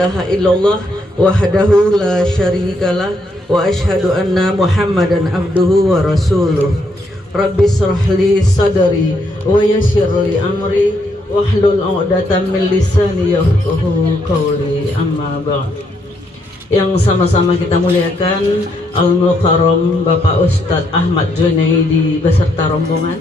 ilaha illallah wahdahu la syarikalah wa asyhadu anna Muhammadan abduhu wa rasuluh. Rabbi shrah li sadri wa yassir li amri wahlul 'uqdatam min lisani yafqahu qawli. Amma ba'd. Yang sama-sama kita muliakan Al-Mukarram Bapak Ustadz Ahmad Junaidi beserta rombongan.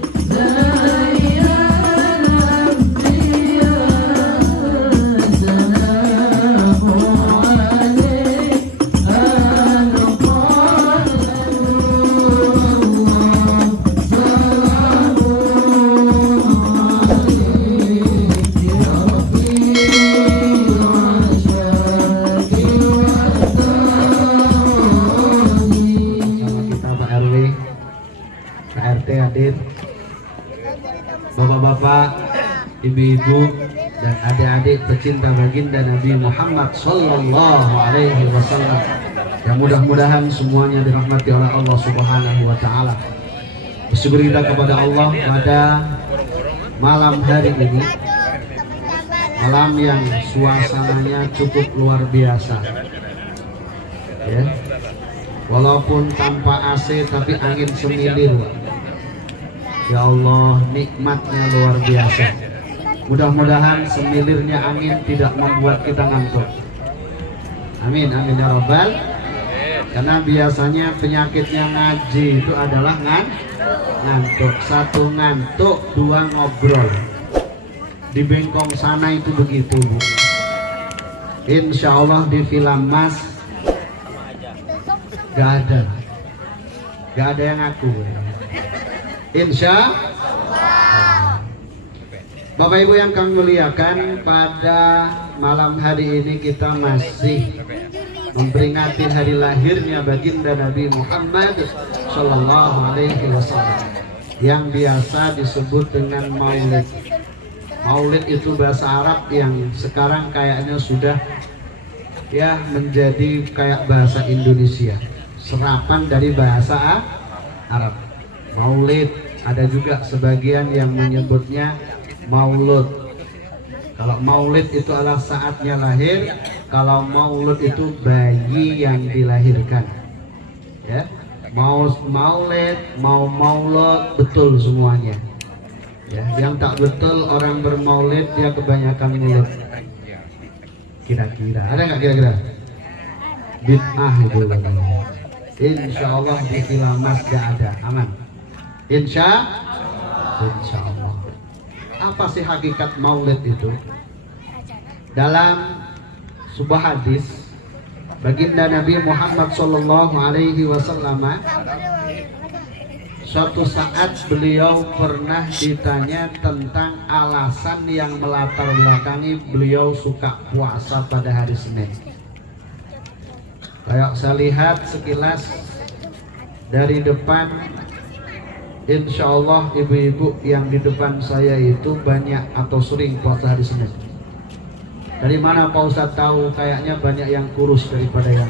Bapak-bapak, ibu-ibu, dan adik-adik pecinta baginda Nabi Muhammad Sallallahu Alaihi Wasallam, yang mudah-mudahan semuanya dirahmati oleh Allah Subhanahu Wa Taala. Bersyukur kita kepada Allah pada malam hari ini, malam yang suasananya cukup luar biasa. Ya, walaupun tanpa AC tapi angin semilir. Ya Allah, nikmatnya luar biasa. Mudah-mudahan semilirnya angin tidak membuat kita ngantuk. Amin, amin ya Rabbal. Karena biasanya penyakitnya ngaji itu adalah ngantuk. Satu ngantuk, dua ngobrol. Di bengkong sana itu begitu, Bu. Insya Allah di film Mas gak ada yang ngaku. Insya Allah. Bapak Ibu yang kami muliakan, pada malam hari ini kita masih memperingati hari lahirnya baginda Nabi Muhammad Sallallahu Alaihi Wasallam, yang biasa disebut dengan Maulid. Maulid itu bahasa Arab yang sekarang kayaknya sudah ya menjadi kayak bahasa Indonesia, serapan dari bahasa Arab. Maulid, ada juga sebagian yang menyebutnya maulud. Kalau maulid itu adalah saatnya lahir, kalau maulud itu bayi yang dilahirkan. Ya, mau maulid, mau maulud, betul semuanya. Ya, yang tak betul orang bermaulid dia kebanyakan mulut. Kira-kira, ada nggak kira-kira? Bid'ah itu. Insya Allah di Kilamas gak ada, aman. Insya Allah. Apa sih hakikat maulid itu? Dalam sebuah hadis, baginda Nabi Muhammad Sallallahu Alaihi Wasallam, suatu saat beliau pernah ditanya tentang alasan yang melatar belakangi beliau suka puasa pada hari Senin. Kayak saya lihat sekilas dari depan, insya Allah ibu-ibu yang di depan saya itu banyak atau sering puasa hari Senin. Dari mana Pak Ustadz tahu? Kayaknya banyak yang kurus daripada yang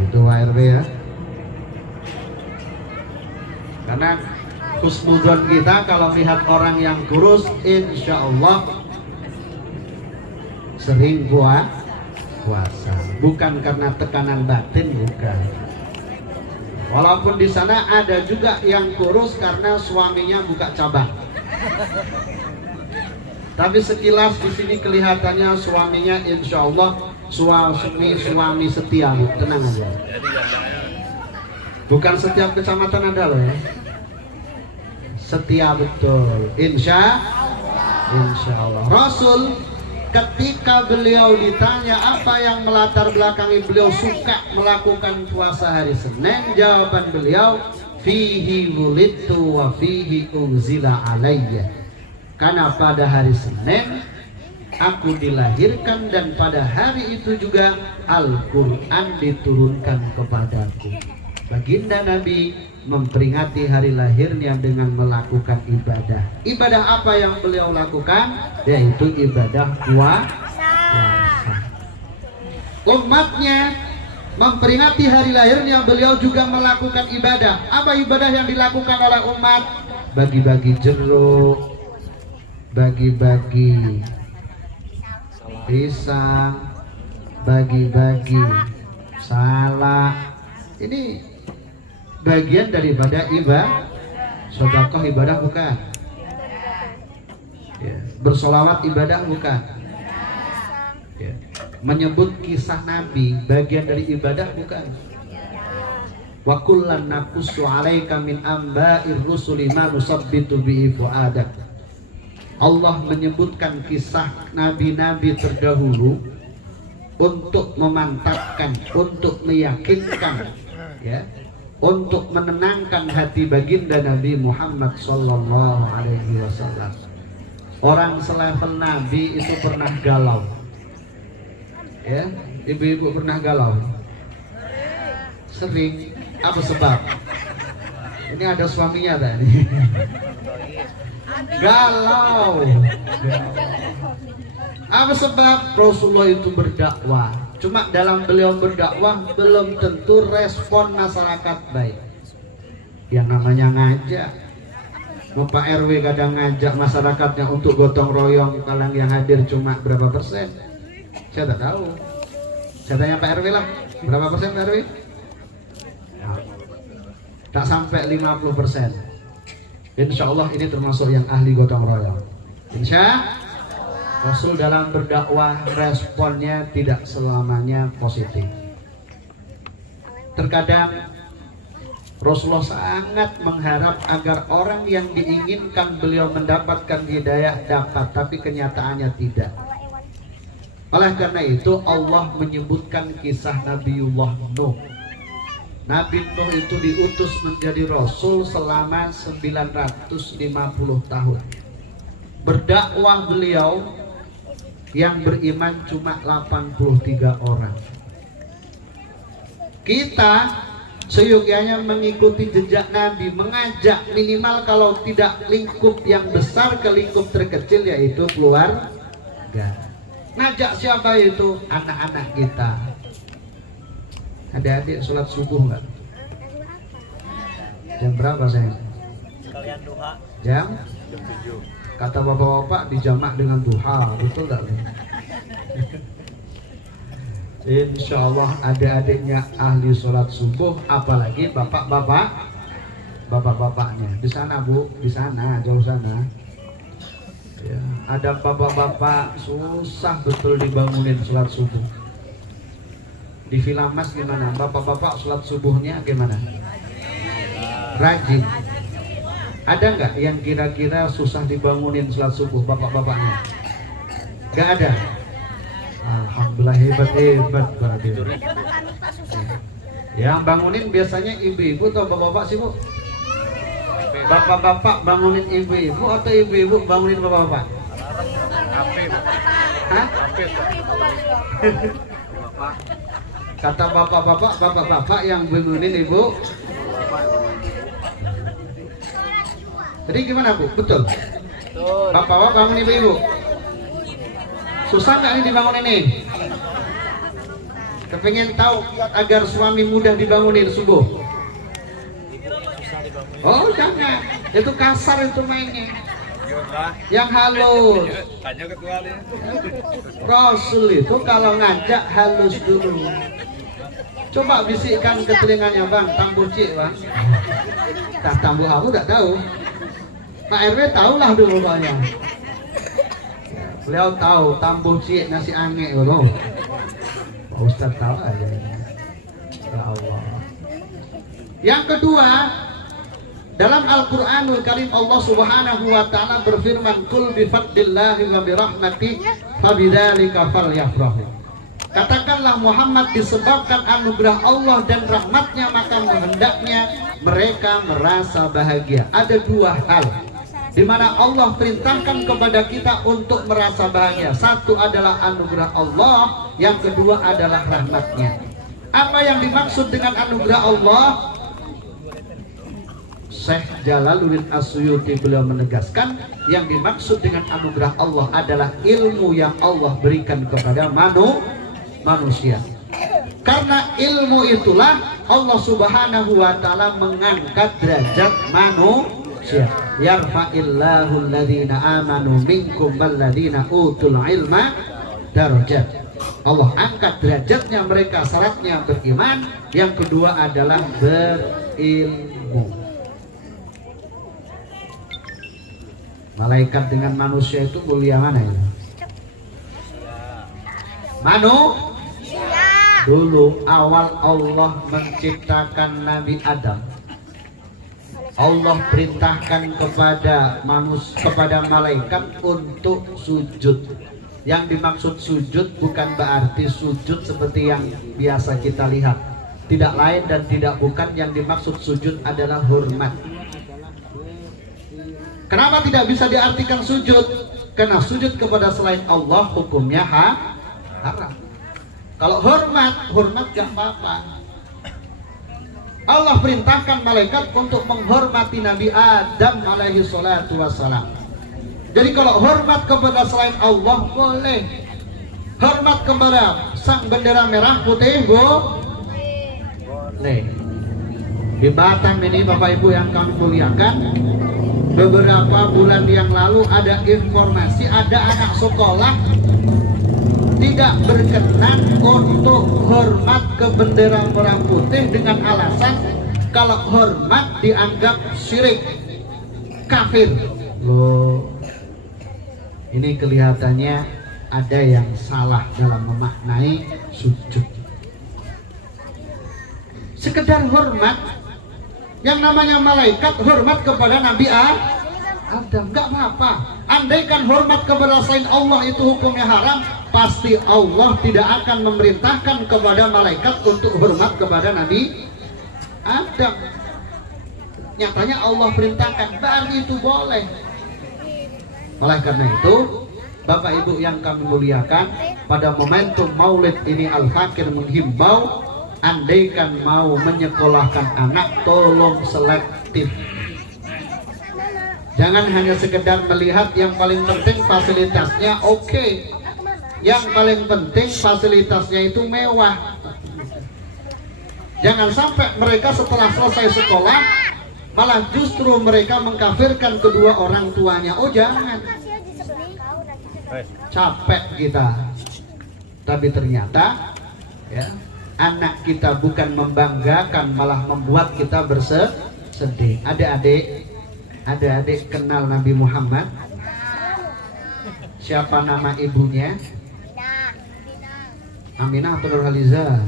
itu, HRW ya. Karena husnuzon kita kalau lihat orang yang kurus, insya Allah sering puasa. Bukan karena tekanan batin, bukan. Walaupun di sana ada juga yang kurus karena suaminya buka cabang. Tapi sekilas di sini kelihatannya suaminya insya Allah suami setia, Bu. Tenang aja. Bukan setiap kecamatan ada loh ya. Setia betul. Insya Allah. Rasul ketika beliau ditanya apa yang melatar belakangi beliau suka melakukan puasa hari Senin, jawaban beliau, fihi wulidtu wa fihi unzila alayya. Karena pada hari Senin aku dilahirkan dan pada hari itu juga Al-Quran diturunkan kepadaku. Baginda Nabi memperingati hari lahirnya dengan melakukan ibadah. Ibadah apa yang beliau lakukan? Yaitu ibadah puasa. Umatnya memperingati hari lahirnya, beliau juga melakukan ibadah. Apa ibadah yang dilakukan oleh umat? Bagi-bagi jeruk, bagi-bagi pisang, bagi-bagi salak. Ini bagian daripada ibadah. Sedekah ibadah bukan? Ya. Bersolawat ibadah bukan? Ya. Menyebut kisah Nabi bagian dari ibadah bukan? Wa kullan naqussu 'alaika min amba'ir rusuli ma nusabbitu bihi fu'adak. Allah menyebutkan kisah nabi-nabi terdahulu untuk memantapkan, untuk meyakinkan, ya, untuk menenangkan hati baginda Nabi Muhammad sallallahu alaihi wasallam. Orang selevel Nabi itu pernah galau. Ya, ibu-ibu pernah galau? Sering. Apa sebab? Ini ada suaminya tadi. Galau. Apa sebab? Rasulullah itu berdakwah. Cuma dalam beliau berdakwah belum tentu respon masyarakat baik. Yang namanya ngajak, Bapak RW kadang ngajak masyarakatnya untuk gotong royong, kalau yang hadir cuma berapa persen? Saya tak tahu. Saya tanya Pak RW lah, berapa persen Pak RW? Tak sampai 50%. Insya Allah ini termasuk yang ahli gotong royong. Insya Rasul dalam berdakwah responnya tidak selamanya positif. Terkadang Rasulullah sangat mengharap agar orang yang diinginkan beliau mendapatkan hidayah dapat, tapi kenyataannya tidak. Oleh karena itu Allah menyebutkan kisah Nabiullah Nuh. Nabi Nuh itu diutus menjadi Rasul selama 950 tahun. Berdakwah beliau yang beriman cuma 83 orang. Kita seyogyanya mengikuti jejak Nabi, mengajak minimal kalau tidak lingkup yang besar ke lingkup terkecil, yaitu keluarga. Ngajak siapa itu? Anak-anak kita. Adik-adik sholat subuh nggak? Jam berapa sayang? Sekalian duha. Jam 7. Kata bapak-bapak dijamak dengan duha, betul nggak? Insya Allah adik-adiknya ahli sholat subuh, apalagi bapak-bapaknya. Di sana Bu, di sana, jauh sana. Ya, ada bapak-bapak susah betul dibangunin sholat subuh. Di Vilamas gimana? Bapak-bapak sholat subuhnya gimana? Rajin. Ada nggak yang kira-kira susah dibangunin sholat subuh bapak-bapaknya? Nggak ada. Alhamdulillah, hebat berarti. Yang bangunin biasanya ibu-ibu atau bapak-bapak sih Bu? Bapak-bapak bangunin ibu-ibu atau ibu-ibu bangunin bapak-bapak? Hah? Kata bapak-bapak yang bangunin ibu. Jadi gimana Bu? Betul? Bapak-bapak bangun ibu-ibu. Susah nggak ini dibangunin ini? Kepengen tahu agar suami mudah dibangunin subuh? Oh jangan, itu kasar itu mainnya. Yang halus. Rasul itu kalau ngajak halus dulu. Coba bisikkan ke telinganya Bang, tambuh cik Bang. Tak tambuh aku tak tahu. Pak RW tahulah dulu Bapaknya. Beliau tahu tambuh cik nasi anget loh. Pak Ustaz tahu aja. Ya Allah. Yang kedua, dalam Al-Qur'anul Karim Allah Subhanahu wa taala berfirman, "Qul bi fadlillahi wa bi rahmatihi fabidzalika falyafrahu." Katakanlah Muhammad, disebabkan anugerah Allah dan rahmatnya maka hendaknya mereka merasa bahagia. Ada dua hal di mana Allah perintahkan kepada kita untuk merasa bahagia. Satu adalah anugerah Allah, yang kedua adalah rahmatnya. Apa yang dimaksud dengan anugerah Allah? Syekh Jalaluddin As-Suyuti beliau menegaskan, yang dimaksud dengan anugerah Allah adalah ilmu yang Allah berikan kepada manusia. Karena ilmu itulah Allah Subhanahu wa taala mengangkat derajat manusia. Yarfa'illahu alladhina amanu minkum walladzina utul ilma darajat. Allah angkat derajatnya mereka, syaratnya beriman. Yang kedua adalah berilmu. Malaikat dengan manusia itu mulia mana ya? Dulu awal Allah menciptakan Nabi Adam, Allah perintahkan kepada malaikat untuk sujud. Yang dimaksud sujud bukan berarti sujud seperti yang biasa kita lihat. Tidak lain dan tidak bukan, yang dimaksud sujud adalah hormat. Kenapa tidak bisa diartikan sujud? Karena sujud kepada selain Allah hukumnya haram. Kalau hormat gak apa-apa. Allah perintahkan malaikat untuk menghormati Nabi Adam alaihi salatu wassalam. Jadi kalau hormat kepada selain Allah boleh. Hormat kepada sang bendera merah putih boleh. Di Batam ini Bapak Ibu yang kami muliakan, beberapa bulan yang lalu ada informasi ada anak sekolah tidak berkenan untuk hormat ke bendera merah putih dengan alasan kalau hormat dianggap syirik, kafir. Loh, ini kelihatannya ada yang salah dalam memaknai sujud. Sekedar hormat, yang namanya malaikat hormat kepada Nabi Adam, nggak apa-apa. Andaikan hormat kepada selain Allah itu hukumnya haram, pasti Allah tidak akan memerintahkan kepada malaikat untuk hormat kepada Nabi Adam. Nyatanya Allah perintahkan, berarti itu boleh. Oleh karena itu, Bapak Ibu yang kami muliakan, pada momentum Maulid ini Al-Fakir menghimbau, andaikan mau menyekolahkan anak, tolong selektif. Jangan hanya sekedar melihat, yang paling penting fasilitasnya oke. Yang paling penting fasilitasnya itu mewah. Jangan sampai mereka setelah selesai sekolah malah justru mereka mengkafirkan kedua orang tuanya. Oh jangan. Capek kita. Tapi ternyata ya, anak kita bukan membanggakan, malah membuat kita bersedih. Adik-adik kenal Nabi Muhammad? Siapa nama ibunya? Aminah atau Nurhaliza?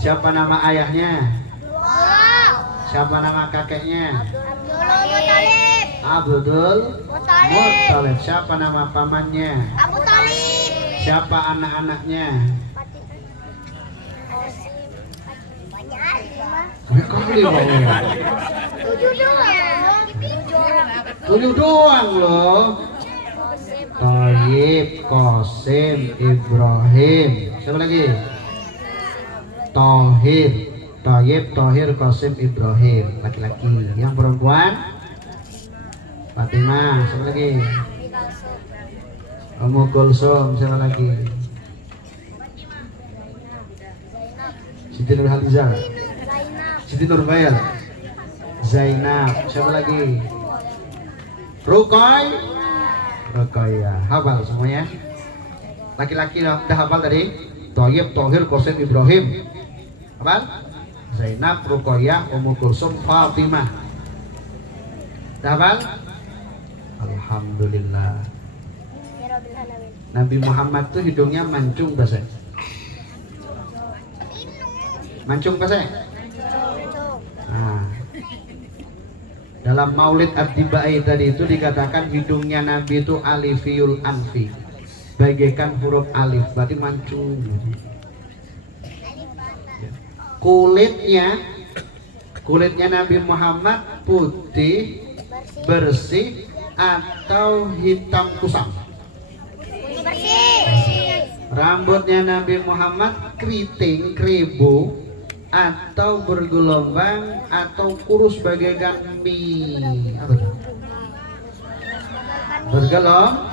Siapa nama ayahnya? Siapa nama kakeknya? Abdul Muttalib. Siapa nama pamannya? Abu Talib. Siapa anak-anaknya? Tujuh doang loh. Thayyib, Qasim, Ibrahim. Siapa lagi? Thayyib, Thahir, Qasim, Ibrahim. Laki-laki. Yang perempuan? Fatimah. Siapa lagi? Ummu Kulsum. Siapa lagi? Siti Nurhaliza, Siti Nurbayal, Zainab. Siapa lagi? Ruqayyah. Hafal semuanya? Laki-laki udah hafal tadi? Thayyib, Thahir, Qasim, Ibrahim. Hafal? Zainab, Ruqayyah, Ummu Kulsum, Fatimah. Udah hafal? Alhamdulillah. Nabi Muhammad tuh hidungnya mancung bahasa. Mancung bahasa. Nah, dalam Maulid Ad-Dibai tadi itu dikatakan hidungnya Nabi itu alifiyul anfi, bagaikan huruf alif, berarti mancung. Kulitnya Nabi Muhammad putih, bersih atau hitam kusam? Rambutnya Nabi Muhammad keriting, keribu, atau bergelombang, atau kurus bagaikan mie. Apa itu? Bergelombang.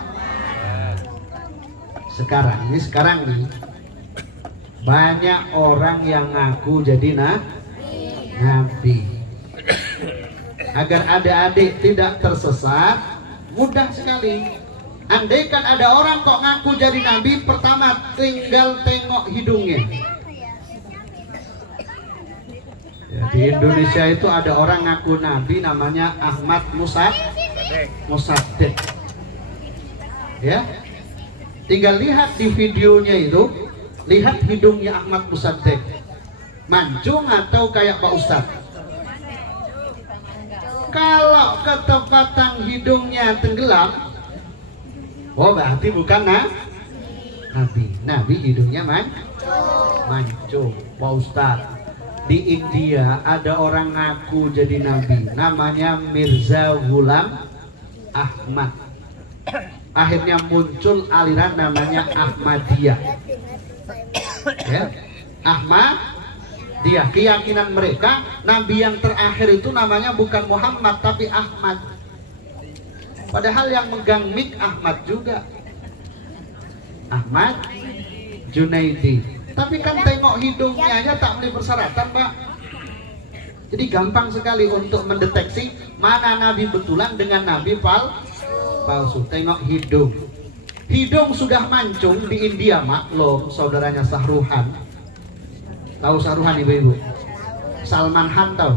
Sekarang nih banyak orang yang ngaku jadi nabi. Agar adik-adik tidak tersesat, mudah sekali. Andaikan ada orang kok ngaku jadi nabi, pertama tinggal tengok hidungnya. Ya, di Indonesia itu ada orang ngaku nabi namanya Ahmad Musaddiq. Ya, tinggal lihat di videonya itu, lihat hidungnya Ahmad Musaddiq, mancung atau kayak Pak Ustadz. Kalau ketepatan hidungnya tenggelam, oh berarti bukan nabi. Nabi hidungnya mancung. Pak Ustadz, di India ada orang ngaku jadi nabi, namanya Mirza Ghulam Ahmad. Akhirnya muncul aliran namanya Ahmadiyah. Ya, Ahmadiyah. Keyakinan mereka nabi yang terakhir itu namanya bukan Muhammad tapi Ahmad. Padahal yang megang mic Ahmad juga, Ahmad Junaidi. Tapi kan tengok hidungnya aja tak beli persyaratan, Pak. Jadi gampang sekali untuk mendeteksi mana nabi betulan dengan nabi palsu. Tengok hidung. Hidung sudah mancung di India, maklum saudaranya Sahruhan. Tahu Sahruhan ibu-ibu? Salman Khan tahu?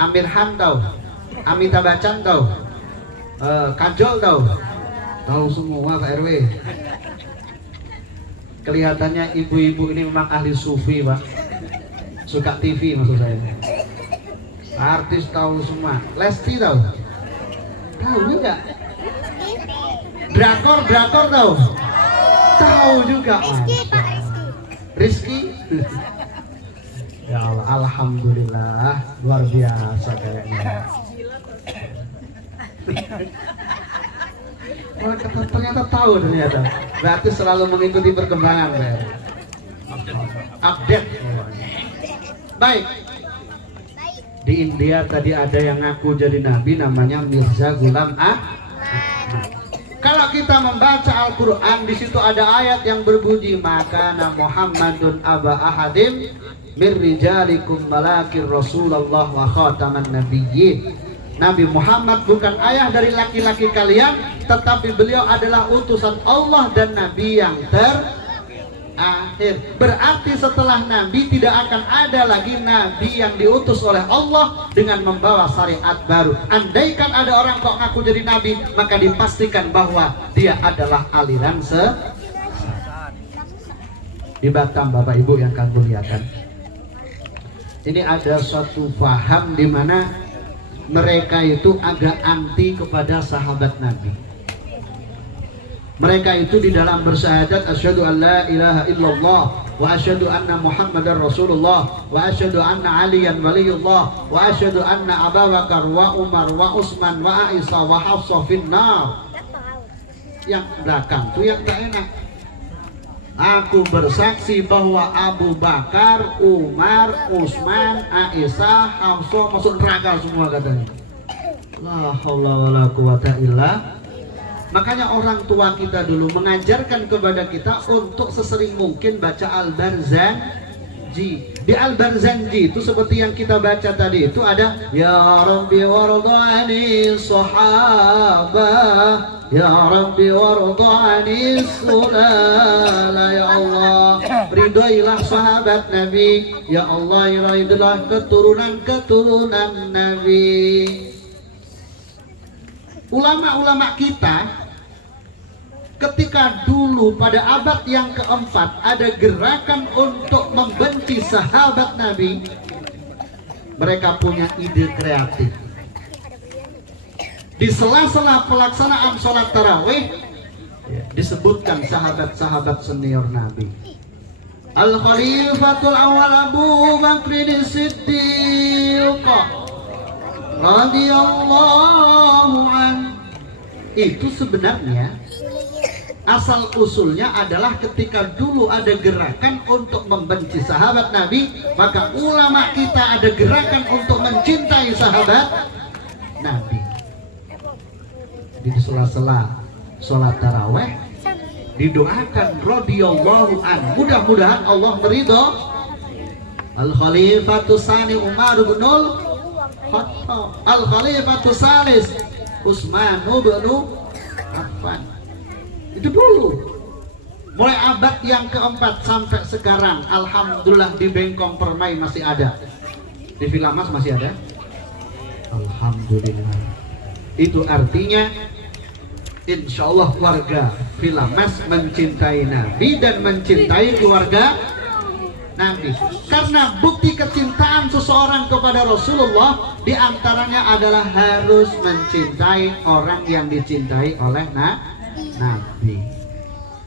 Amir Khan tahu? Amitabh Bachchan tahu? Kajol tahu? Tahu semua Pak RW. Kelihatannya ibu-ibu ini memang ahli sufi, Pak. Suka TV maksud saya. Artis tahu semua. Lesti tahu? Tahu juga? Drakor tahu? Tahu juga. Rizky? Ya Allah, alhamdulillah, luar biasa kayaknya. Wah, ternyata tahu ternyata. Berarti selalu mengikuti perkembangan, Ber. Update. Baik. Di India tadi ada yang ngaku jadi nabi namanya Mirza Ghulam Ahmad. Kalau kita membaca Al-Quran, di situ ada ayat yang berbunyi, maka Muhammadun aba ahadim mir rijalikum walakin Rasulullah wa khataman nabiyyin. Nabi Muhammad bukan ayah dari laki-laki kalian, tetapi beliau adalah utusan Allah dan nabi yang terakhir. Berarti setelah nabi tidak akan ada lagi nabi yang diutus oleh Allah dengan membawa syariat baru. Andaikan ada orang kok ngaku jadi nabi, maka dipastikan bahwa dia adalah aliran di Batam, Bapak Ibu yang kami muliakan. Ini ada suatu paham di mana mereka itu agak anti kepada sahabat Nabi. Mereka itu di dalam bersyahadat asyhadu an la ilaha illallah wa asyhadu anna Muhammadar Rasulullah wa asyhadu anna Aliyan waliyullah wa asyhadu anna Abu Bakar wa Umar wa Utsman wa Aisyah wa Hafsah finnar. Yang belakang itu yang tak enak. Aku bersaksi bahwa Abu Bakar, Umar, Utsman, Aisyah, Hafsah masuk neraka semua katanya. La haula wala quwata illa. Makanya orang tua kita dulu mengajarkan kepada kita untuk sesering mungkin baca Al-Barzanji. Di Al-Barzanji itu seperti yang kita baca tadi itu ada ya Rabbi wardani sahabah, ya Rabbi wardani sulala, ya Allah ridhoilah sahabat Nabi, ya Allah ridhoilah keturunan Nabi. Ulama-ulama kita ketika dulu pada abad yang keempat ada gerakan untuk membenci sahabat Nabi, mereka punya ide kreatif. Di sela-sela pelaksanaan sholat tarawih disebutkan sahabat-sahabat senior Nabi. Al-Khalifatul Awal Abu Bakr Siddiq radhiyallahu an. Itu sebenarnya asal usulnya adalah ketika dulu ada gerakan untuk membenci sahabat Nabi, maka ulama kita ada gerakan untuk mencintai sahabat Nabi. Di sela-sela sholat tarawih didoakan radhiyallahu an, mudah-mudahan Allah meridho. Al-Khalifatus Tsani Umar bin Al-Khalifatus Tsalis Utsman bin Affan. Itu dulu. Mulai abad yang keempat sampai sekarang, alhamdulillah di Bengkong Permai masih ada. Di Vilamas masih ada. Alhamdulillah. Itu artinya insya Allah warga Vilamas mencintai Nabi dan mencintai keluarga Nabi. Karena bukti kecintaan seseorang kepada Rasulullah diantaranya adalah harus mencintai orang yang dicintai oleh Nabi.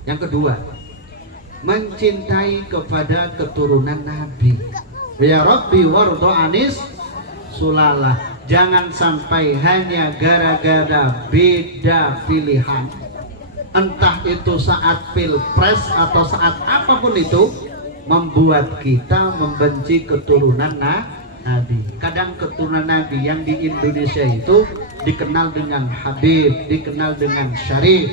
Yang kedua, mencintai kepada keturunan Nabi. Ya Rabbi wardo anis sulalah. Jangan sampai hanya gara-gara beda pilihan, entah itu saat pilpres atau saat apapun itu, membuat kita membenci keturunan Nabi. Kadang keturunan Nabi yang di Indonesia itu dikenal dengan Habib, dikenal dengan Syarif.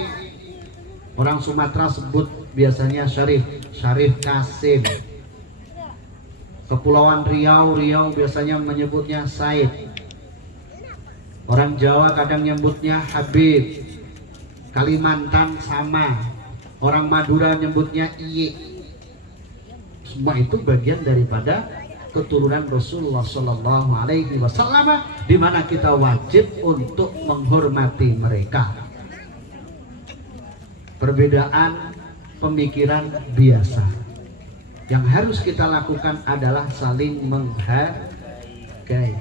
Orang Sumatera sebut biasanya Syarif, Syarif Kasim. Kepulauan Riau biasanya menyebutnya Said. Orang Jawa kadang nyebutnya Habib. Kalimantan sama. Orang Madura nyebutnya Iye. Semua itu bagian daripada keturunan Rasulullah Shallallahu Alaihi Wasallam, di mana kita wajib untuk menghormati mereka. Perbedaan pemikiran biasa. Yang harus kita lakukan adalah saling menghargai.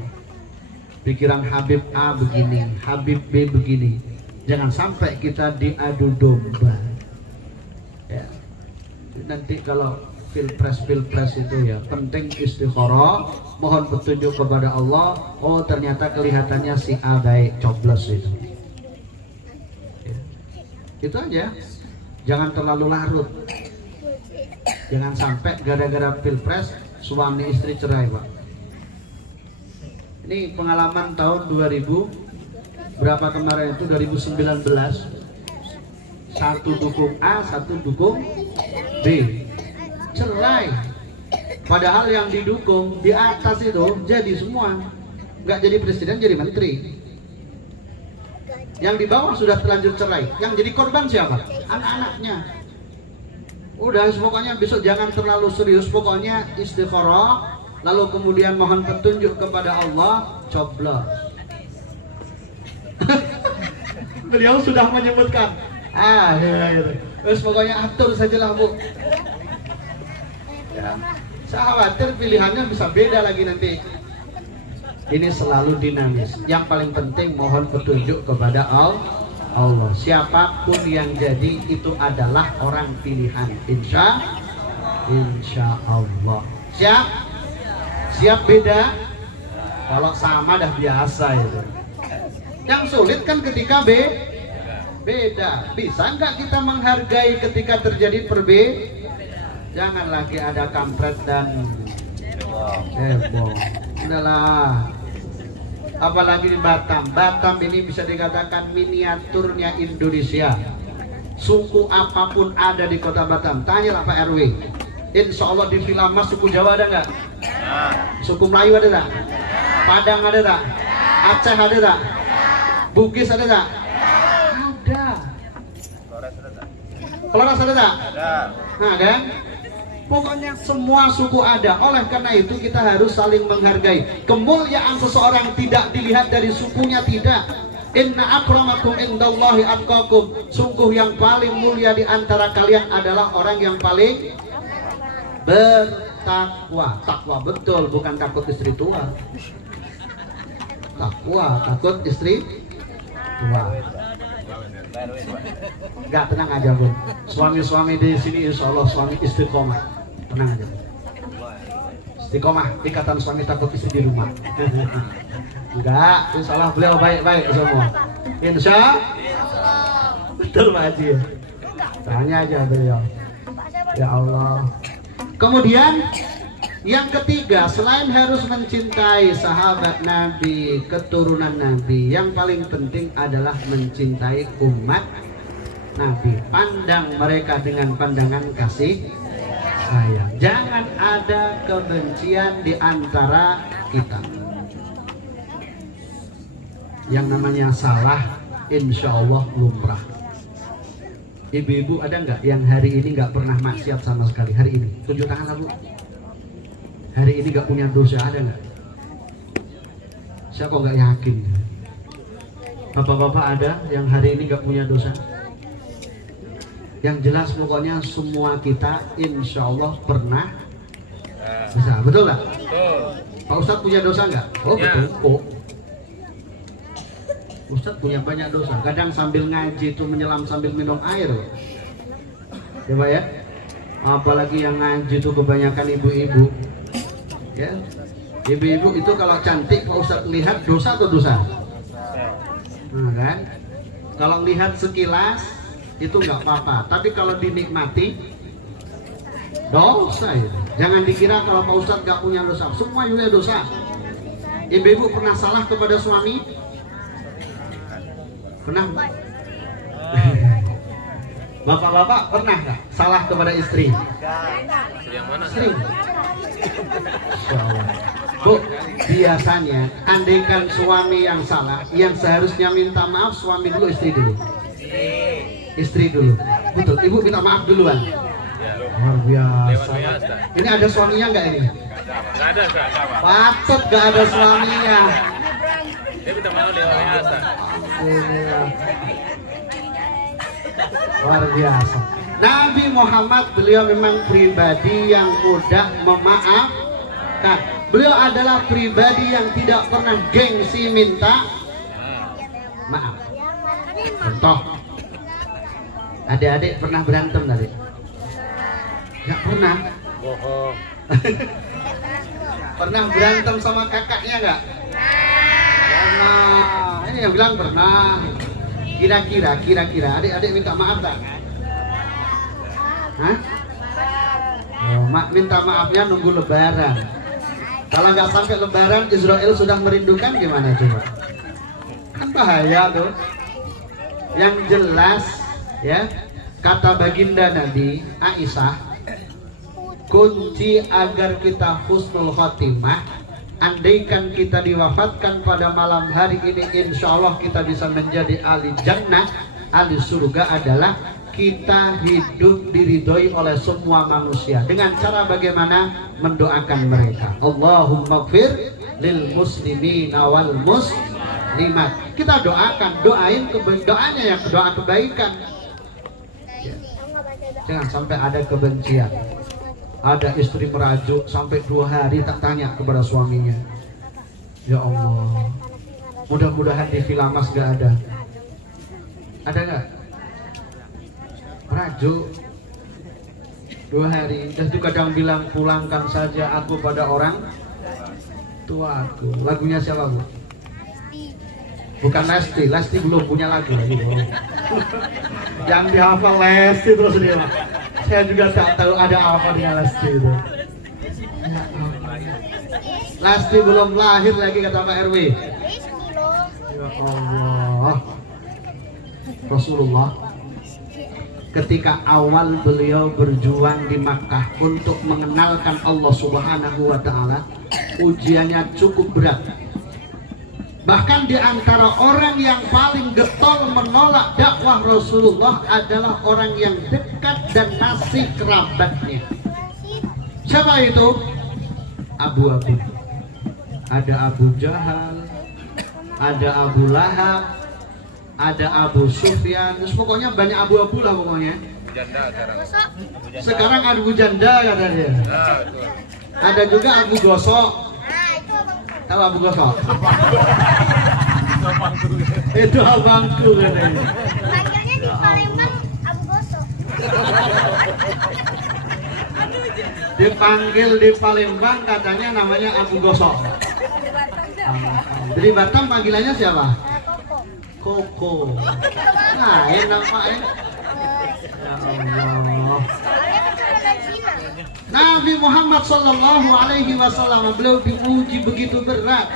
Pikiran Habib A begini, Habib B begini. Jangan sampai kita diadu domba. Ya. Nanti kalau pilpres itu ya penting istikharah, mohon petunjuk kepada Allah. Oh ternyata kelihatannya si A baik, coblos itu. Itu aja. Jangan terlalu larut. Jangan sampai gara-gara pilpres suami istri cerai, Pak. Ini pengalaman tahun 2000 berapa kemarin itu, 2019. Satu dukung A, satu dukung B. Cerai. Padahal yang didukung di atas itu jadi semua. Nggak jadi presiden, jadi menteri. Yang di bawah sudah terlanjur cerai. Yang jadi korban siapa? Anak-anaknya. Udah, pokoknya besok jangan terlalu serius. Pokoknya istikharah, lalu kemudian mohon petunjuk kepada Allah, coblos. Beliau sudah menyebutkan. Terus pokoknya atur sajalah, Bu. Ya, saya khawatir pilihannya bisa beda lagi nanti. Ini selalu dinamis. Yang paling penting mohon petunjuk kepada Allah. Siapapun yang jadi itu adalah orang pilihan. Insya Allah. Siap beda. Kalau sama dah biasa itu. Yang sulit kan ketika beda. Bisa nggak kita menghargai ketika terjadi perbedaan? Jangan lagi ada kampret dan heboh. Udahlah. Apalagi di Batam. Batam ini bisa dikatakan miniaturnya Indonesia. Suku apapun ada di kota Batam. Tanyalah Pak RW. Insya Allah di Vilamas suku Jawa ada nggak? Suku Melayu ada nggak? Padang ada nggak? Aceh ada nggak? Bugis ada nggak? Ada. Flores ada nggak? Nah kan? Pokoknya semua suku ada. Oleh karena itu kita harus saling menghargai. Kemuliaan seseorang tidak dilihat dari sukunya, tidak. Inna akramakum indallahi atqakum. Sungguh yang paling mulia di antara kalian adalah orang yang paling bertakwa. Takwa betul, bukan takut istri tua. Takwa, takut istri tua. Enggak, tenang aja, Bun. Suami-suami di sini insya Allah suami istiqomah. Tenang aja. Istiqomah, ikatan suami takut istri di rumah. Enggak, insya Allah beliau baik-baik semua. Insya Allah. Betul Pak Haji. Tanya aja beliau. Ya Allah. Kemudian yang ketiga, selain harus mencintai sahabat Nabi, keturunan Nabi, yang paling penting adalah mencintai umat Nabi. Pandang mereka dengan pandangan kasih sayang. Jangan ada kebencian di antara kita. Yang namanya salah insya Allah lumrah. Ibu-ibu ada nggak yang hari ini nggak pernah maksiat sama sekali? Hari ini, tunjuk tangan lah Bu. Hari ini nggak punya dosa, ada nggak? Saya kok nggak yakin. Bapak-bapak ada yang hari ini nggak punya dosa? Yang jelas pokoknya semua kita insya Allah pernah dosa, betul nggak? Pak Ustadz punya dosa nggak? Oh betul. Oh. Ustadz punya banyak dosa. Kadang sambil ngaji itu menyelam sambil minum air. Coba ya. Apalagi yang ngaji itu kebanyakan ibu-ibu. Ya. Ibu-ibu itu kalau cantik Pak Ustadz lihat dosa atau dosa? Nah, kan? Kalau lihat sekilas itu nggak apa-apa. Tapi kalau dinikmati dosa itu. Jangan dikira kalau Pak Ustadz nggak punya dosa. Semua punya dosa. Ibu-ibu pernah salah kepada suami? Pernah? Bapak-bapak pernah nggak salah kepada istri? Sering. Bu, biasanya andaikan suami yang salah, yang seharusnya minta maaf suami dulu, istri dulu. Istri dulu. Betul. Ibu minta maaf duluan. Luar biasa. Ini ada suaminya nggak ini? Nggak ada. Patut nggak ada suaminya. Dia minta maaf dia orang biasa. Luar biasa. Nabi Muhammad beliau memang pribadi yang mudah memaafkan. Beliau adalah pribadi yang tidak pernah gengsi minta maaf. Contoh, adik-adik pernah berantem tadi? Nggak pernah. Bohong. Pernah berantem sama kakaknya nggak? Pernah. Ini yang bilang pernah. Kira-kira adik-adik minta maaf tak? Hah? Oh, minta maafnya nunggu lebaran. Kalau nggak sampai lebaran Israel sudah merindukan gimana coba? Kan bahaya tuh. Yang jelas ya, kata baginda Nabi Aisyah, kunci agar kita husnul khotimah, andaikan kita diwafatkan pada malam hari ini, insya Allah kita bisa menjadi ahli jannah, ahli surga, adalah kita hidup diridhoi oleh semua manusia. Dengan cara bagaimana? Mendoakan mereka. Allahumma gfir lil muslimina wal muslimat. Kita doakan, doain doanya yang doa kebaikan. Ya. Jangan sampai ada kebencian. Ada istri merajuk sampai 2 hari tak tanya kepada suaminya. Ya Allah, mudah-mudahan di Vilamas gak ada. Ada gak? Merajuk 2 hari, dan itu kadang bilang pulangkan saja aku pada orang tuaku. Lagunya siapa Bu? Bukan Lesti, Lesti belum punya lagu lagi. Yang dihafal Lesti terus dia. Saya juga tak tahu ada apa dengan Lesti itu. Lesti belum lahir lagi kata Pak RW. Ya Allah. Rasulullah ketika awal beliau berjuang di Makkah untuk mengenalkan Allah Subhanahu wa Ta'ala, ujiannya cukup berat. Bahkan di antara orang yang paling getol menolak dakwah Rasulullah adalah orang yang dekat dan nasib kerabatnya. Siapa itu? Abu-abu. Ada Abu Jahal, ada Abu Lahab, ada Abu Sufyan. Terus pokoknya banyak abu-abu lah pokoknya. Janda sekarang. Sekarang Abu Janda katanya. Ada juga Abu Gosok. Tahu Abu Gosok? Itu abangku katanya. Panggilnya di Palembang Abu Gosok. Dipanggil di Palembang katanya namanya Abu Gosok. Jadi Batam panggilannya siapa? Koko. Nah, enak Pak ya. Ya Allah. Nabi Muhammad Sallallahu Alaihi Wasallam beliau diuji begitu berat.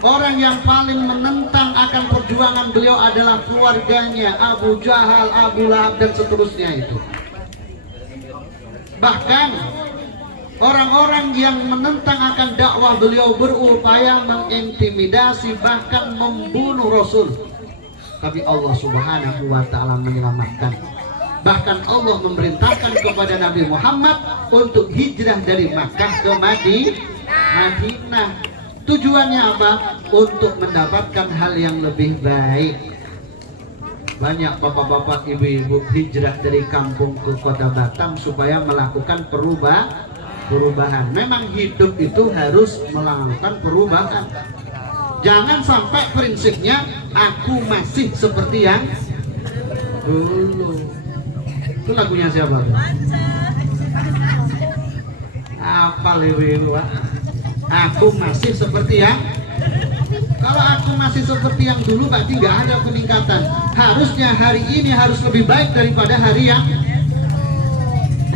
Orang yang paling menentang akan perjuangan beliau adalah keluarganya, Abu Jahal, Abu Lahab dan seterusnya itu. Bahkan orang-orang yang menentang akan dakwah beliau berupaya mengintimidasi, bahkan membunuh Rasul. Tapi Allah Subhanahu wa Ta'ala menyelamatkan. Bahkan Allah memerintahkan kepada Nabi Muhammad untuk hijrah dari Makkah ke Madinah. Tujuannya apa? Untuk mendapatkan hal yang lebih baik. Banyak bapak-bapak, ibu-ibu hijrah dari kampung ke kota Batam supaya melakukan perubahan. Memang hidup itu harus melakukan perubahan. Jangan sampai prinsipnya aku masih seperti yang dulu. Itu lagunya siapa? Apa lewe Pak? Aku masih seperti yang. Kalau aku masih seperti yang dulu berarti nggak ada peningkatan. Harusnya hari ini harus lebih baik daripada hari yang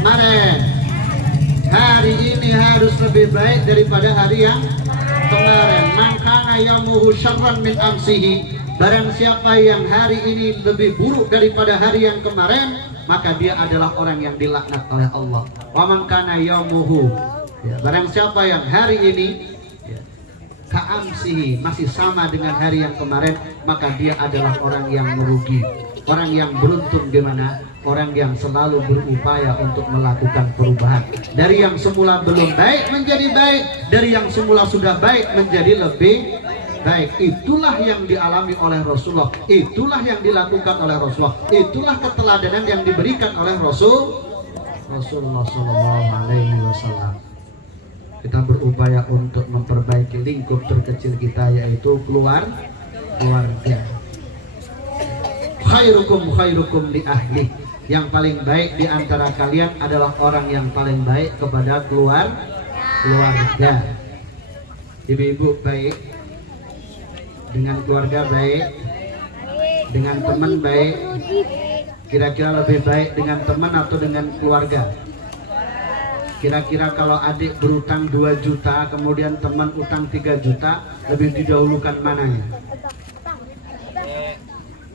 kemarin. Hari ini harus lebih baik daripada hari yang kemarin. Makana yamuhu syarran min amsihi. Barang siapa yang hari ini lebih buruk daripada hari yang kemarin, maka dia adalah orang yang dilaknat oleh Allah. Wa man kana yamuhu, barang siapa yang hari ini ka'amsihi, masih sama dengan hari yang kemarin, maka dia adalah orang yang merugi. Orang yang beruntung di mana? Orang yang selalu berupaya untuk melakukan perubahan. Dari yang semula belum baik menjadi baik, dari yang semula sudah baik menjadi lebih baik. Itulah yang dialami oleh Rasulullah, itulah yang dilakukan oleh Rasulullah, itulah keteladanan yang diberikan oleh Rasulullah SAW. Kita berupaya untuk memperbaiki lingkup terkecil kita, yaitu keluarga. Khairukum li ahli. Yang paling baik di antara kalian adalah orang yang paling baik kepada keluarga. Ibu-ibu baik dengan keluarga, baik dengan teman, baik. Kira-kira lebih baik dengan teman atau dengan keluarga? Kira-kira kalau adik berutang 2 juta, kemudian teman utang 3 juta, lebih didahulukan mananya?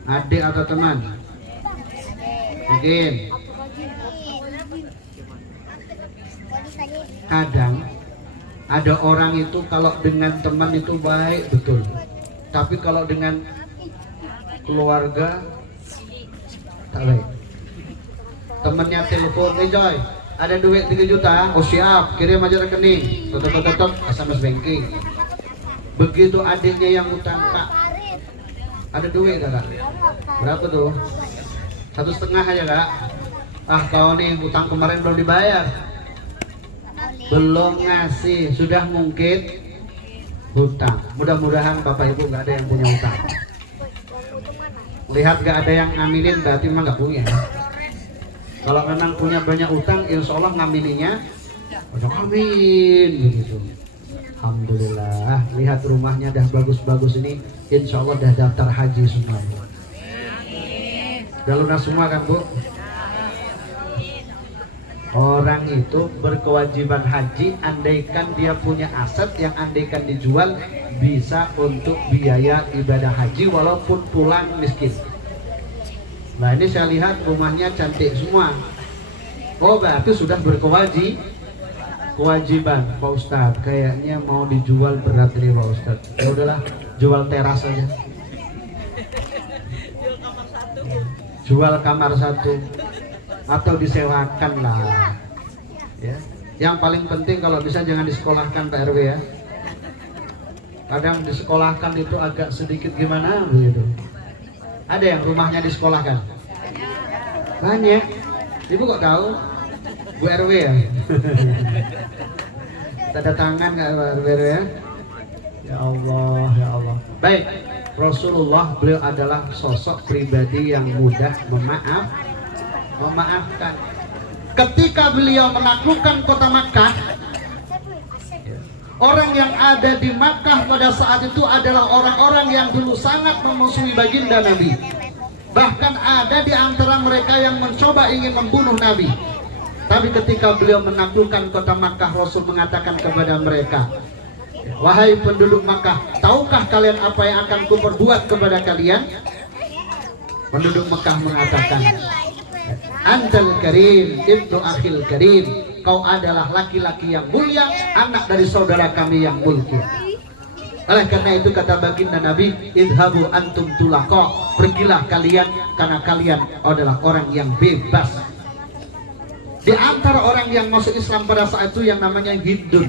Adik atau teman? Yakin? Kadang ada orang itu kalau dengan teman itu baik betul, tapi kalau dengan keluarga tak baik. Temannya telepon, coy, ada duit 3 juta, oh siap, kirim aja rekening, totot SMS banking. Begitu adiknya yang utang, Kak, ada duit Kak? Berapa tuh? 1,5 aja Kak. Ah kau nih utang kemarin belum dibayar, belum ngasih, sudah ngungkit hutang. Mudah-mudahan Bapak Ibu nggak ada yang punya hutang. Lihat nggak ada yang ngambilin, berarti memang nggak punya. Kalau memang punya banyak utang, insya Allah ngambilinya banyak, amin begitu. Alhamdulillah, lihat rumahnya dah bagus-bagus ini, insya Allah dah daftar haji semua. Udah lunas semua kan Bu? Orang itu berkewajiban haji andaikan dia punya aset yang andaikan dijual bisa untuk biaya ibadah haji walaupun pulang miskin. Nah ini saya lihat rumahnya cantik semua. Oh berarti sudah kewajiban Pak Ustadz. Kayaknya mau dijual berat ini Pak Ustadz. Ya udahlah, jual teras aja. Jual kamar 1 atau disewakan lah. Ya. Yang paling penting kalau bisa jangan disekolahkan Pak RW ya. Kadang disekolahkan itu agak sedikit gimana begitu. Ada yang rumahnya disekolahkan? Banyak. Ibu kok tahu? Bu RW ya? Tanda tangan nggak Bu RW ya? Ya Allah, ya Allah. Baik, Rasulullah beliau adalah sosok pribadi yang mudah memaafkan. Ketika beliau menaklukkan kota Makkah, orang yang ada di Makkah pada saat itu adalah orang-orang yang dulu sangat memusuhi baginda Nabi. Bahkan ada di antara mereka yang mencoba ingin membunuh Nabi. Tapi ketika beliau menaklukkan kota Makkah, Rasul mengatakan kepada mereka, wahai penduduk Makkah, tahukah kalian apa yang akan kuperbuat kepada kalian? Penduduk Makkah mengatakan, Antal karim, ibnu akhil karim. Kau adalah laki-laki yang mulia, anak dari saudara kami yang mulia. Oleh karena itu kata baginda Nabi, idhabu antum tulaqa, pergilah kalian karena kalian adalah orang yang bebas. Di antara orang yang masuk Islam pada saat itu yang namanya Hindun.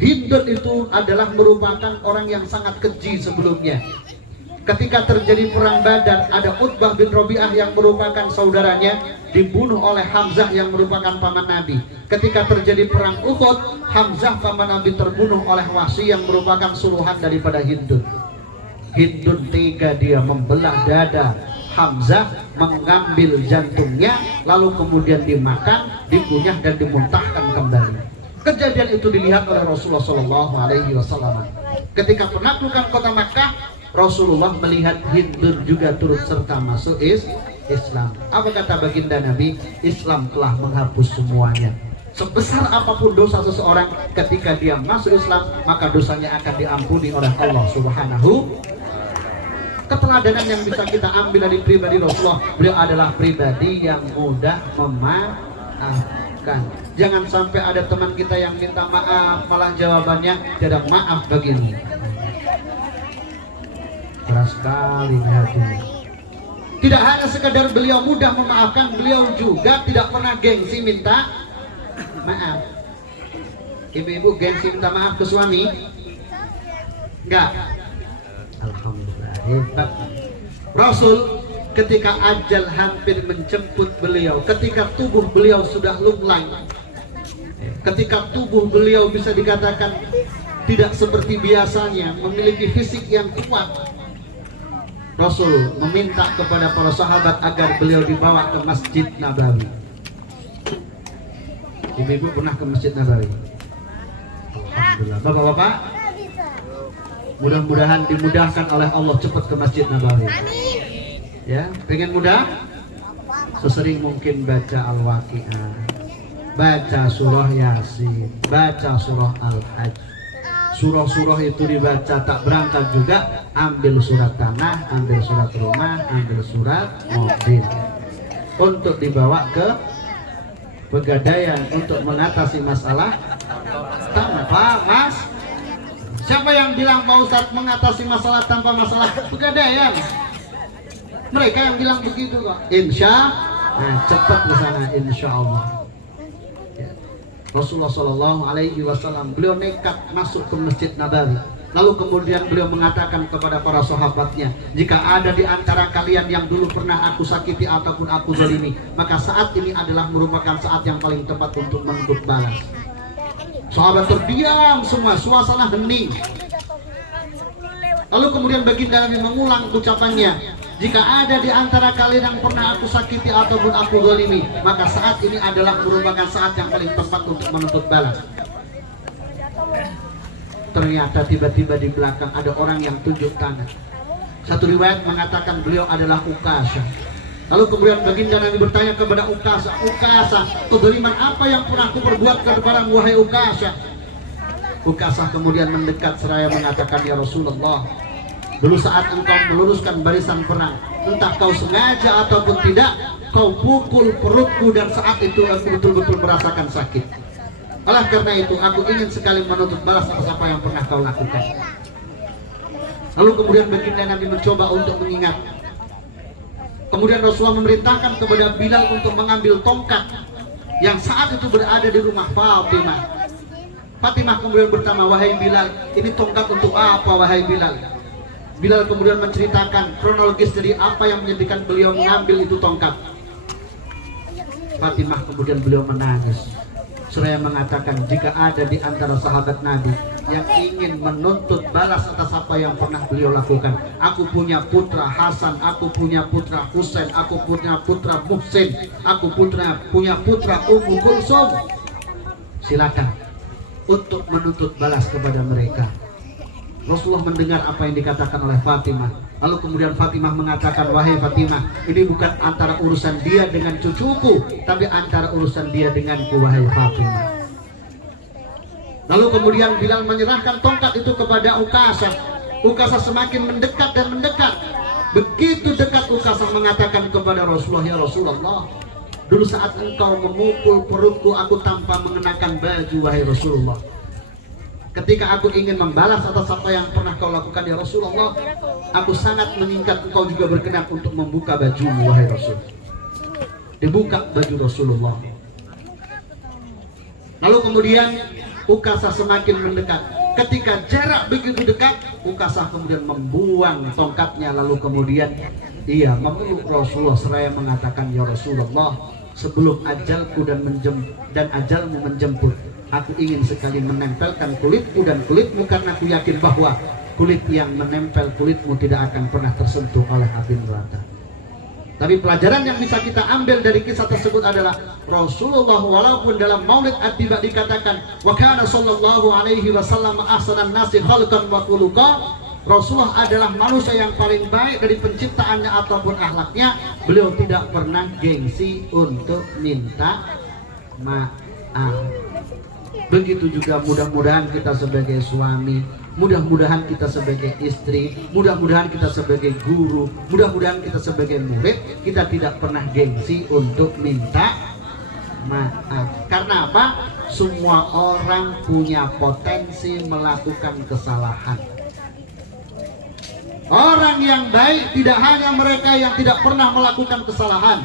Hindun itu adalah merupakan orang yang sangat keji sebelumnya. Ketika terjadi perang Badar, ada Utbah bin Rabi'ah yang merupakan saudaranya dibunuh oleh Hamzah yang merupakan paman Nabi. Ketika terjadi perang Uhud, Hamzah paman Nabi terbunuh oleh Wahsy yang merupakan suruhan daripada Hindun. Hindun tega, dia membelah dada Hamzah, mengambil jantungnya, lalu kemudian dimakan, dikunyah dan dimuntahkan kembali. Kejadian itu dilihat oleh Rasulullah SAW. Ketika penaklukan kota Makkah, Rasulullah melihat Hindun juga turut serta masuk Islam. Apa kata baginda Nabi? Islam telah menghapus semuanya. Sebesar apapun dosa seseorang, ketika dia masuk Islam, maka dosanya akan diampuni oleh Allah Subhanahu. Keteladanan yang bisa kita ambil dari pribadi Rasulullah, beliau adalah pribadi yang mudah memaafkan. Jangan sampai ada teman kita yang minta maaf, malah jawabannya tidak maaf bagimu. Keras sekali hatinya. Tidak hanya sekadar beliau mudah memaafkan, beliau juga tidak pernah gengsi minta maaf. Ibu-ibu gengsi minta maaf ke suami? Enggak. Alhamdulillah, hebat. Rasul ketika ajal hampir menjemput beliau, ketika tubuh beliau sudah lunglai, ketika tubuh beliau bisa dikatakan tidak seperti biasanya, memiliki fisik yang kuat, Rasul meminta kepada para sahabat agar beliau dibawa ke Masjid Nabawi. Ibu-ibu pernah ke Masjid Nabawi? Alhamdulillah. Bapak-bapak, mudah-mudahan dimudahkan oleh Allah cepat ke Masjid Nabawi. Ya, pengen mudah? Sesering mungkin baca Al-Waqi'ah, baca surah Yasin, baca surah Al-Hajj. Surah-surah itu dibaca tak berangkat juga, ambil surat tanah, ambil surat rumah, ambil surat mobil, untuk dibawa ke Pegadaian untuk mengatasi masalah tanpa mas. Siapa yang bilang Pak Ustadz mengatasi masalah tanpa masalah? Pegadaian. Mereka yang bilang begitu kok. Cepat ke sana insya Allah. Rasulullah SAW beliau nekat masuk ke Masjid Nabawi. Lalu kemudian beliau mengatakan kepada para sahabatnya, jika ada di antara kalian yang dulu pernah aku sakiti ataupun aku zalimi, maka saat ini adalah merupakan saat yang paling tepat untuk menuntut balas. Sahabat terdiam semua, suasana hening. Lalu kemudian baginda Nabi mengulang ucapannya, jika ada di antara kalian yang pernah aku sakiti ataupun aku zalimi, maka saat ini adalah merupakan saat yang paling tepat untuk menuntut balas. Ternyata tiba-tiba di belakang ada orang yang tunjuk tangan. Satu riwayat mengatakan beliau adalah Ukasha. Lalu kemudian baginda Nabi bertanya kepada Ukasha, Ukasha, kezaliman apa yang pernah aku perbuat kepadamu wahai Ukasha? Ukasha kemudian mendekat seraya mengatakan, ya Rasulullah, dulu saat engkau meluruskan barisan perang, entah kau sengaja ataupun tidak, kau pukul perutku dan saat itu aku betul-betul merasakan sakit. Oleh karena itu aku ingin sekali menuntut balas atas apa yang pernah kau lakukan. Lalu kemudian baginda Nabi mencoba untuk mengingat. Kemudian Rasulullah memerintahkan kepada Bilal untuk mengambil tongkat yang saat itu berada di rumah Fatimah. Fatimah kemudian bertanya, wahai Bilal, ini tongkat untuk apa wahai Bilal? Bilal kemudian menceritakan kronologis dari apa yang menyedihkan beliau mengambil itu tongkat. Fatimah kemudian beliau menangis. Seraya mengatakan, jika ada di antara sahabat Nabi yang ingin menuntut balas atas apa yang pernah beliau lakukan, aku punya putra Hasan, aku punya putra Husain, aku punya putra Muhsin, aku punya putra Ummu Kulsum. Silakan untuk menuntut balas kepada mereka. Rasulullah mendengar apa yang dikatakan oleh Fatimah. Lalu kemudian Fatimah mengatakan, wahai Fatimah, ini bukan antara urusan dia dengan cucuku, tapi antara urusan dia denganku wahai Fatimah. Lalu kemudian Bilal menyerahkan tongkat itu kepada Ukasha. Ukasha semakin mendekat dan mendekat. Begitu dekat Ukasha mengatakan kepada Rasulullah, ya Rasulullah, dulu saat engkau memukul perutku aku tanpa mengenakan baju wahai Rasulullah. Ketika aku ingin membalas atas apa yang pernah kau lakukan ya Rasulullah, aku sangat mengingat engkau juga berkenan untuk membuka bajumu wahai Rasul. Dibuka baju Rasulullah. Lalu kemudian Ukasah semakin mendekat. Ketika jarak begitu dekat, Ukasah kemudian membuang tongkatnya, lalu kemudian ia memeluk Rasulullah seraya mengatakan, ya Rasulullah, sebelum ajalku dan ajalmu menjemput, aku ingin sekali menempelkan kulitku dan kulitmu, karena aku yakin bahwa kulit yang menempel kulitmu tidak akan pernah tersentuh oleh api neraka. Tapi pelajaran yang bisa kita ambil dari kisah tersebut adalah Rasulullah walaupun dalam Maulid At-Tiba dikatakan wa kana sallallahu alaihi wasallam ahsanan nasi khalqan wa khuluqa, Rasulullah adalah manusia yang paling baik dari penciptaannya ataupun akhlaknya. Beliau tidak pernah gengsi untuk minta maaf. Begitu juga mudah-mudahan kita sebagai suami, mudah-mudahan kita sebagai istri, mudah-mudahan kita sebagai guru, mudah-mudahan kita sebagai murid, kita tidak pernah gengsi untuk minta maaf. Karena apa? Semua orang punya potensi melakukan kesalahan. Orang yang baik tidak hanya mereka yang tidak pernah melakukan kesalahan,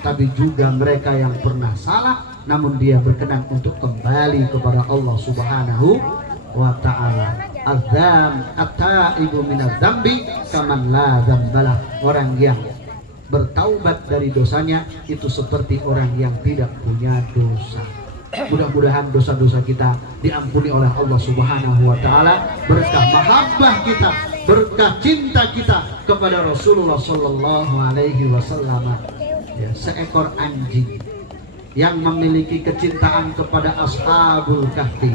tapi juga mereka yang pernah salah namun dia berkenan untuk kembali kepada Allah Subhanahu wa ta'ala. Azam at-taibu minadz-dzambi kaman la dzambalah. Orang yang bertaubat dari dosanya itu seperti orang yang tidak punya dosa. Mudah-mudahan dosa-dosa kita diampuni oleh Allah Subhanahu wa ta'ala, berkah mahabbah kita, berkah cinta kita kepada Rasulullah sallallahu alaihi wasallam. Ya, seekor anjing yang memiliki kecintaan kepada Ashabul Kahfi,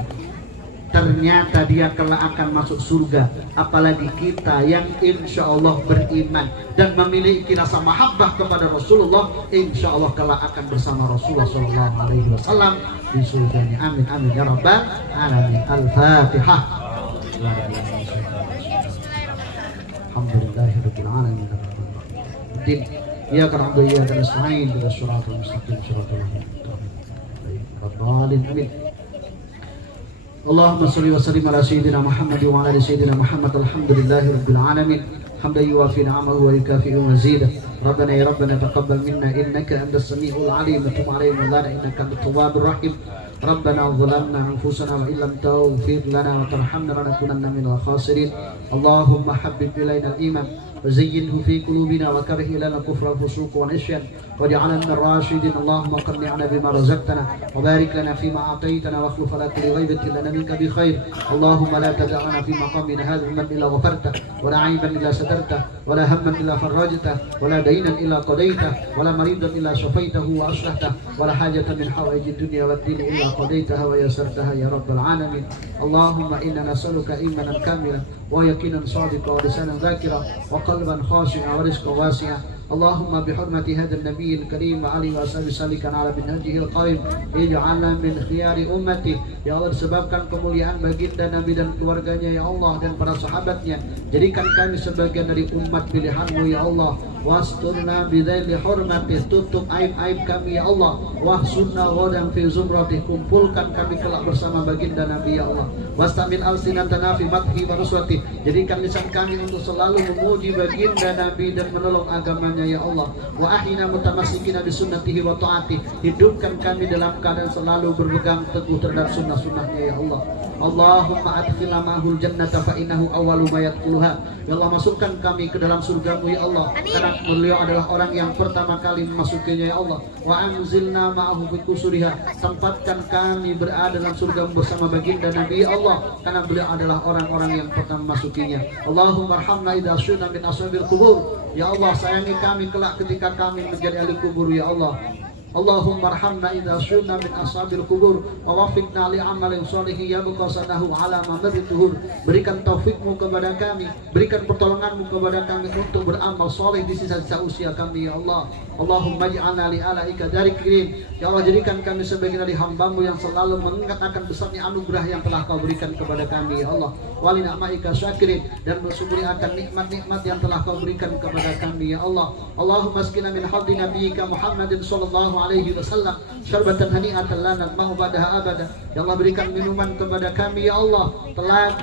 ternyata dia kelak akan masuk surga. Apalagi kita yang insya Allah beriman dan memiliki rasa mahabbah kepada Rasulullah, insya Allah kelak akan bersama Rasulullah Sallallahu Alaihi Wasallam di surganya. Amin amin ya rabbal alamin. Al-Fatihah. Alhamdulillahirabbil alamin. Iyyaka na'budu wa iyyaka nasta'in ihdinas siratal mustaqim siratal ladzina an'amta 'alaihim. Allahumma shalli wa sallim ala sayyidina Muhammad wa ala ali sayyidina Muhammad. Alhamdulillahirabbil alamin. Hamdan yuwafi ni'amahu wa yukafi'u mazidah. Rabbana ya Rabbana taqabbal minna innaka antas samiul 'alim wa tub 'alaina innaka antat tawwabur rahim. Rabbana zalamna anfusana wa illam taghfir lana wa tarhamna lanakunanna minal khasirin. Allahumma habbib ilaina al-iman وزينه في قلوبنا وكره لنا الكفر والفسوق والعصيان واجعلنا من الراشدين. اللهم قنعنا بما رزقتنا وبارك لنا فيما اعطيتنا واخلف على كل غيبة لنا منك بخير. اللهم لا تدعنا في مقامنا هذا ذنبا الا غفرته ولا عيبا الا سترته ولا هما الا فرجته ولا دينا الا قضيته ولا مريضا الا شفيته واصلحته ولا حاجة من حوائج الدنيا والدين الا قضيتها ويسرتها يا رب العالمين. اللهم انا نسألك ايمانا كاملا ويقينا صادقا ولسانا ذاكرا وقلبا خاشعا ورزقا واسعا. اللهم بحرمة هذا النبي الكريم عليه وصحبه سالكا على منهجه القائم اجعلنا من خيار أمتي. Ya Allah, disebabkan kemuliaan baginda Nabi dan keluarganya ya Allah dan para sahabatnya, jadikan kami sebagian dari umat pilihanmu ya Allah. Wasturna bidzaili hurmati, tutup aib-aib kami ya Allah. Wahsunna wadang fi zumratih, kumpulkan kami kelak bersama baginda Nabi ya Allah. Wastamil alsinatana fi madhi wa nusrati, jadikan lisan kami untuk selalu memuji baginda Nabi dan menolong agamanya ya Allah. Wa ahyina mutamassikina bi sunnatihi wa ta'ati, hidupkan kami dalam keadaan selalu berpegang teguh terhadap sunnah-sunnahnya ya Allah. Allahumma adkhilna ma'hul jannata fa innahu awwalu ma yadkhuluha. Ya Allah, masukkan kami ke dalam surgamu ya Allah, karena beliau adalah orang yang pertama kali memasukinya ya Allah. Wa anzilna ma'ahu fi kusuriha, tempatkan kami berada dalam surgamu bersama baginda Nabi ya Allah, karena beliau adalah orang-orang yang pertama memasukinya. Allahumma arhamna idza syuna min ashabil qubur. Ya Allah, sayangi kami kelak ketika kami menjadi ahli kubur ya Allah. Allahumma arhamna idza syuna min ashabil qubur wa wafiqna li amalin sholihin yabqa sanahu ala mamarri tuhur. Berikan taufikmu kepada kami, berikan pertolonganmu kepada kami untuk beramal soleh di sisa-sisa usia kami ya Allah. Allahumma ij'alna li alaika dzarikirin. Ya Allah, jadikan kami sebagian dari hambamu yang selalu mengingat akan besarnya anugerah yang telah kau berikan kepada kami ya Allah. Wali ni'maika syakirin, dan bersyukuri akan nikmat-nikmat yang telah kau berikan kepada kami ya Allah. Allahumma askina min haddi nabiyyika Muhammadin sallallahu alaihi wasallam syarbatan hani'atan la nadma'u ba'daha abada. Ya Allah, berikan minuman kepada kami ya Allah,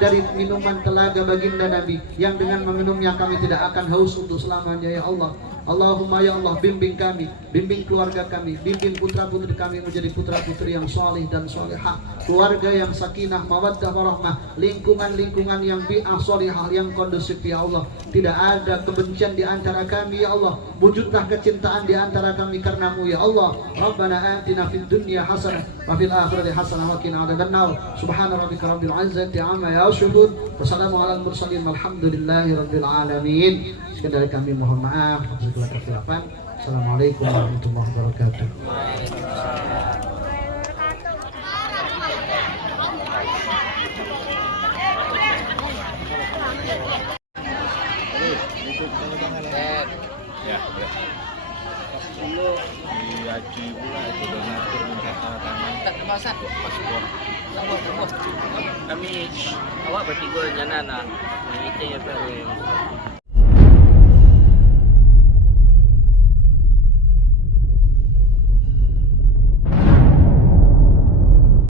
dari minuman telaga baginda Nabi yang dengan meminumnya kami tidak akan haus untuk selamanya ya Allah. Allahumma ya Allah, bimbing kami, bimbing keluarga kami, bimbing putra-putri kami menjadi putra-putri yang salih dan salihah, keluarga yang sakinah, mawaddah warahmah, lingkungan-lingkungan yang bi'ah salihah, yang kondusif ya Allah. Tidak ada kebencian di antara kami ya Allah. Wujudlah kecintaan di antara kami karenamu ya Allah. Rabbana atina fid dunya hasanah wa fil akhirati hasanah wa qina adzabannar. Subhana rabbika rabbil izzati amma yasifun. Wassalamu alal mursalin walhamdulillahi rabbil alamin. Sekian dari kami, mohon maaf atas segala kesilapan. Assalamualaikum warahmatullahi wabarakatuh. Ya, dulu diaji pula itu donatur minta tanda tangan. Tak termasuk masuk. Kami awak bertiga jana nak. Ini yang baru.